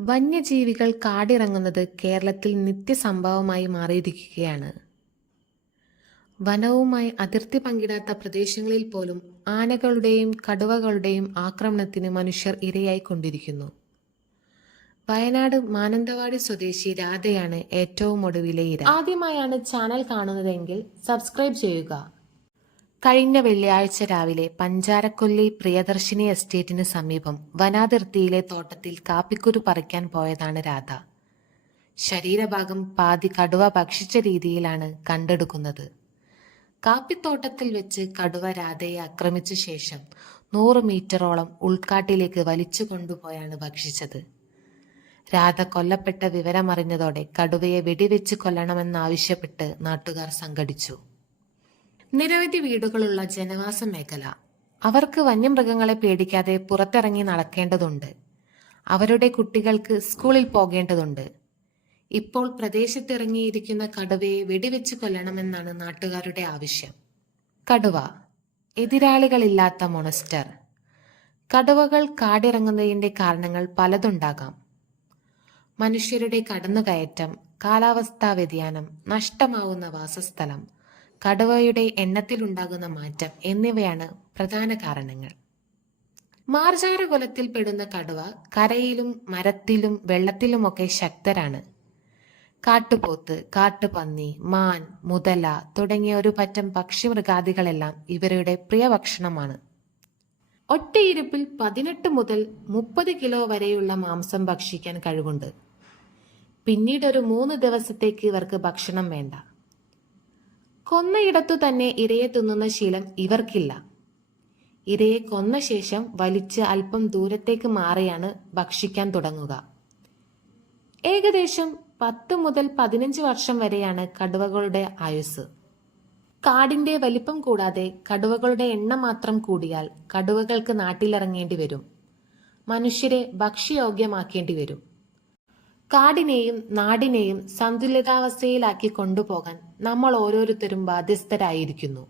വന്യജീവികൾ കാടിറങ്ങുന്നത് കേരളത്തിൽ നിത്യസംഭവമായി മാറിയിരിക്കുകയാണ്. വനവുമായി അതിർത്തി പങ്കിടാത്ത പ്രദേശങ്ങളിൽ പോലും ആനകളുടെയും കടുവകളുടെയും ആക്രമണത്തിന് മനുഷ്യർ ഇരയായിക്കൊണ്ടിരിക്കുന്നു. വയനാട് മാനന്തവാടി സ്വദേശി രാധയാണ് ഏറ്റവും ഒടുവിലെ ഇര. ആദ്യമായാണ് ചാനൽ കാണുന്നതെങ്കിൽ സബ്സ്ക്രൈബ് ചെയ്യുക. കഴിഞ്ഞ വെള്ളിയാഴ്ച രാവിലെ പഞ്ചാരക്കൊല്ലി പ്രിയദർശിനി എസ്റ്റേറ്റിന് സമീപം വനാതിർത്തിയിലെ തോട്ടത്തിൽ കാപ്പിക്കുരു പറിക്കാൻ പോയതാണ് രാധ. ശരീരഭാഗം പാതി കടുവ ഭക്ഷിച്ച രീതിയിലാണ് കണ്ടെടുക്കുന്നത്. കാപ്പിത്തോട്ടത്തിൽ വെച്ച് കടുവ രാധയെ ആക്രമിച്ച ശേഷം 100 മീറ്ററോളം ഉൾക്കാട്ടിലേക്ക് വലിച്ചു കൊണ്ടുപോയാണ് ഭക്ഷിച്ചത്. രാധ കൊല്ലപ്പെട്ട വിവരമറിഞ്ഞതോടെ കടുവയെ വെടിവെച്ച് കൊല്ലണമെന്നാവശ്യപ്പെട്ട് നാട്ടുകാർ സംഘടിച്ചു. നിരവധി വീടുകളുള്ള ജനവാസ മേഖല. അവർക്ക് വന്യമൃഗങ്ങളെ പേടിക്കാതെ പുറത്തിറങ്ങി നടക്കേണ്ടതുണ്ട്. അവരുടെ കുട്ടികൾക്ക് സ്കൂളിൽ പോകേണ്ടതുണ്ട്. ഇപ്പോൾ പ്രദേശത്തിറങ്ങിയിരിക്കുന്ന കടുവയെ വെടിവെച്ച് കൊല്ലണമെന്നാണ് നാട്ടുകാരുടെ ആവശ്യം. കടുവ, എതിരാളികളില്ലാത്ത മൊണസ്റ്റർ. കടുവകൾ കാടിറങ്ങുന്നതിന്റെ കാരണങ്ങൾ പലതുണ്ടാകാം. മനുഷ്യരുടെ കടന്നുകയറ്റം, കാലാവസ്ഥാ വ്യതിയാനം, നഷ്ടമാവുന്ന വാസസ്ഥലം, കടുവയുടെ എണ്ണത്തിലുണ്ടാകുന്ന മാറ്റം എന്നിവയാണ് പ്രധാന കാരണങ്ങൾ. മാർജാരകുലത്തിൽ പെടുന്ന കടുവ കരയിലും മരത്തിലും വെള്ളത്തിലുമൊക്കെ ശക്തരാണ്. കാട്ടുപോത്ത്, കാട്ടുപന്നി, മാൻ, മുതല തുടങ്ങിയ ഒരു പറ്റം പക്ഷിമൃഗാദികളെല്ലാം ഇവരുടെ പ്രിയ ഭക്ഷണമാണ്. ഒറ്റയിരുപ്പിൽ 18 മുതൽ 30 കിലോ വരെയുള്ള മാംസം ഭക്ഷിക്കാൻ കഴിവുണ്ട്. പിന്നീടൊരു 3 ദിവസത്തേക്ക് ഇവർക്ക് ഭക്ഷണം വേണ്ട. കൊന്നയിടത്തു തന്നെ ഇരയെ തിന്നുന്ന ശീലം ഇവർക്കില്ല. ഇരയെ കൊന്ന ശേഷം വലിച്ച് അല്പം ദൂരത്തേക്ക് മാറിയാണ് ഭക്ഷിക്കാൻ തുടങ്ങുക. ഏകദേശം 10 മുതൽ 15 വർഷം വരെയാണ് കടുവകളുടെ ആയുസ്. കാടിന്റെ വലിപ്പം കൂടാതെ കടുവകളുടെ എണ്ണം മാത്രം കൂടിയാൽ കടുവകൾക്ക് നാട്ടിലിറങ്ങേണ്ടി വരും. മനുഷ്യരെ ഭക്ഷ്യയോഗ്യമാക്കേണ്ടി വരും. കാടിനെയും നാടിനെയും സന്തുലിതാവസ്ഥയിലാക്കി കൊണ്ടുപോകാൻ നമ്മൾ ഓരോരുത്തരും ബാധ്യസ്ഥരായിരിക്കുന്നു.